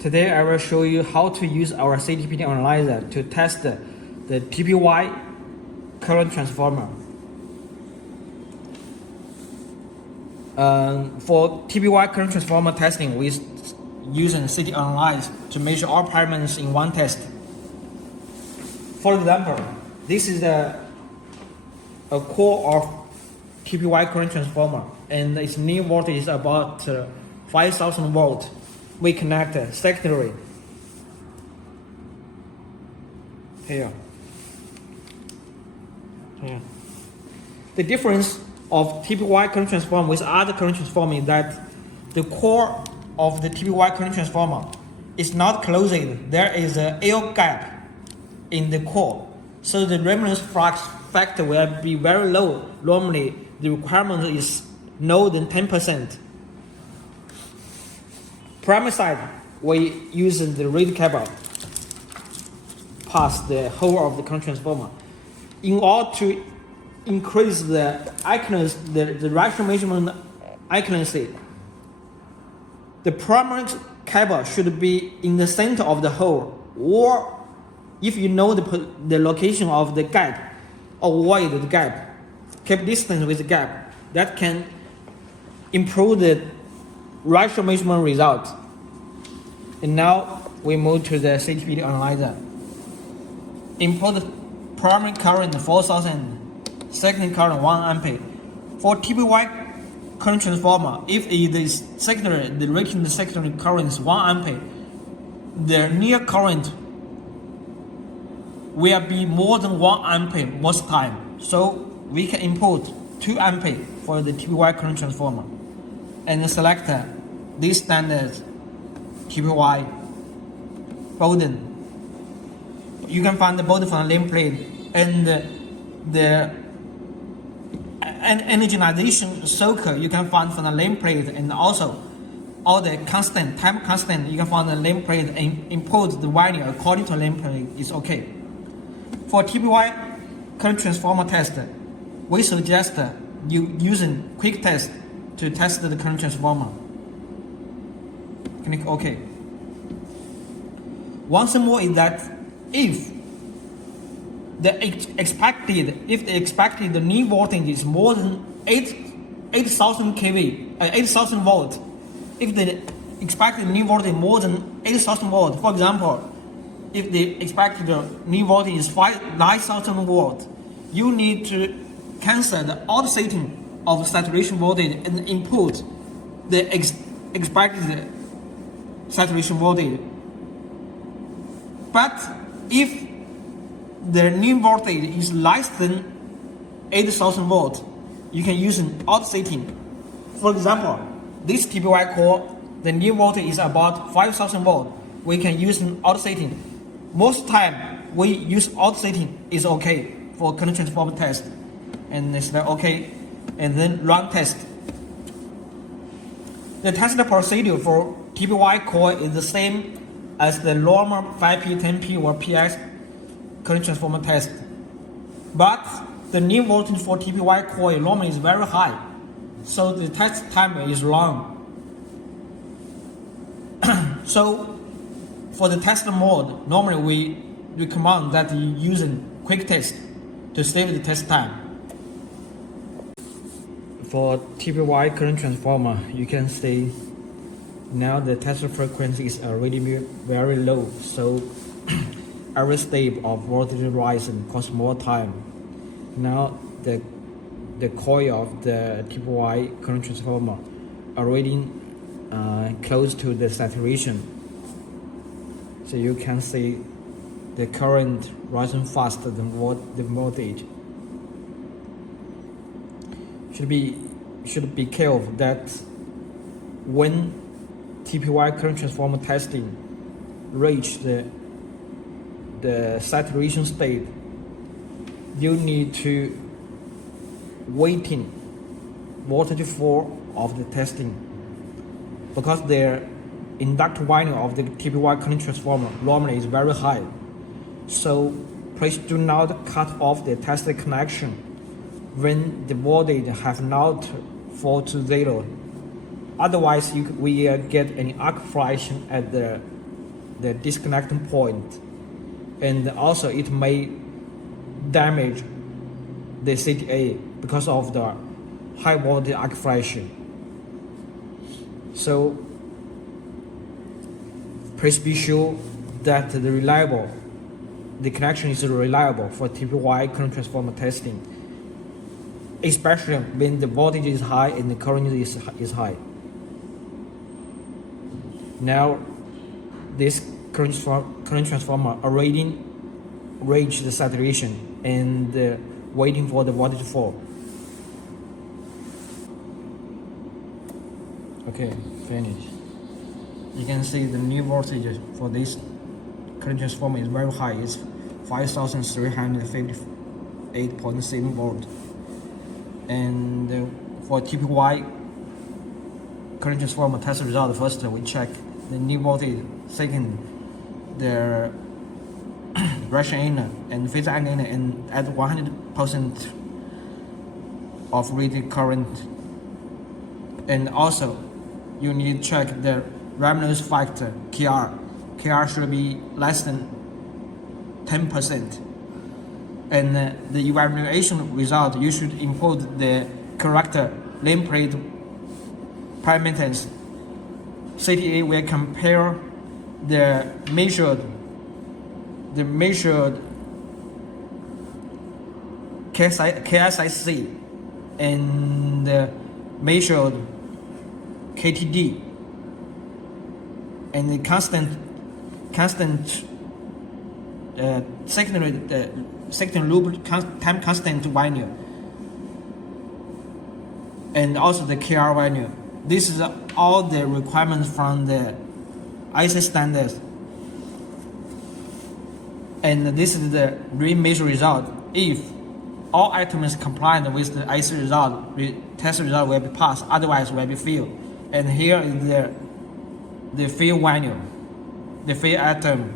Today I will show you how to use our CTPT analyzer to test the TPY current transformer. For TPY current transformer testing, we using CT analyze to measure all parameters in one test. For example, this is a core of TPY current transformer, and its mean voltage is about 5,000 volt. We connect a secondary here. The difference of TPY current transformer with other current transformer is that the core of the TPY current transformer is not closed. There is an air gap in the core, so the reference flux factor will be very low. Normally, the requirement is lower than 10%. Primary side, we use the reed cable past the whole of the current transformer. In order to increase the accuracy, the rational measurement accuracy, the primary cable should be in the center of the hole, or if you know the location of the gap, avoid the gap, keep distance with the gap. That can improve the rational measurement result. And now we move to the CTPT analyzer. Input the primary current 4,000, secondary current 1 ampere. For TPY current transformer, if it is secondary, the rating the secondary current is 1 ampere, the near current will be more than 1 ampere most time. So we can input 2 ampere for the TPY current transformer and select this standard TPY button. You can find the button from the nameplate and the energization circle you can find from the nameplate, and also all the constant, time constant you can find the nameplate and input the value according to the nameplate is okay. For TPY current transformer test, we suggest you using quick test to test the current transformer. Click OK. Once more is that if the expected knee voltage is more than 8,000 kV, 8,000 volt, if the expected knee voltage more than 8,000 volt, for example, if the expected knee voltage is 9,000 volt, you need to cancel the offsetting of saturation voltage and input the expected saturation voltage. But if the knee voltage is less than 8,000 volt, you can use an offsetting. For example, this TPY core, the knee voltage is about 5,000 volt. We can use an offsetting. Most time we use offsetting is okay for current transformer test, and it's okay, and then run test. The test procedure for TPY core is the same as the normal 5P, 10P or PS current transformer test, but the knee voltage for TPY core normally is very high, so the test time is long. So for the test mode, normally we recommend that you using quick test to save the test time. For TPY current transformer, you can see now the test frequency is already very low, so every step of voltage rising costs more time. Now the coil of the TPY current transformer already close to the saturation, so you can see the current rising faster than the voltage. Should be careful that when TPY current transformer testing reach the saturation state, you need to waiting voltage fall of the testing, because the inductive value of the TPY current transformer normally is very high. So please do not cut off the tested connection when the voltage have not fall to zero. Otherwise, we get an arc flash at the the disconnecting point, and also it may damage the CTA because of the high voltage arc flash. So please be sure that the connection is reliable for TPY current transformer testing, especially when the voltage is high and the current is high. Now, this current transformer already reached the saturation and waiting for the voltage to fall. Okay, finished. You can see the new voltage for this current transformer is very high. It's 5,358.7 volt. And for TPY current transformer test result, first we check the new voltage, second the reaction inner and phase angle inner, and at 100% of rated current. And also you need to check the remanence factor KR. KR should be less than 10%. And the evaluation result, you should import the correct nameplate parameters. CTA will compare the measured KSIC and the measured KTD and the constant secondary loop time constant value, and also the KR value. This is all the requirements from the IC standards, and this is the re-measure result. If all items compliant with the IC result, test result will be passed, otherwise will be failed. And here is the fail value, the fail item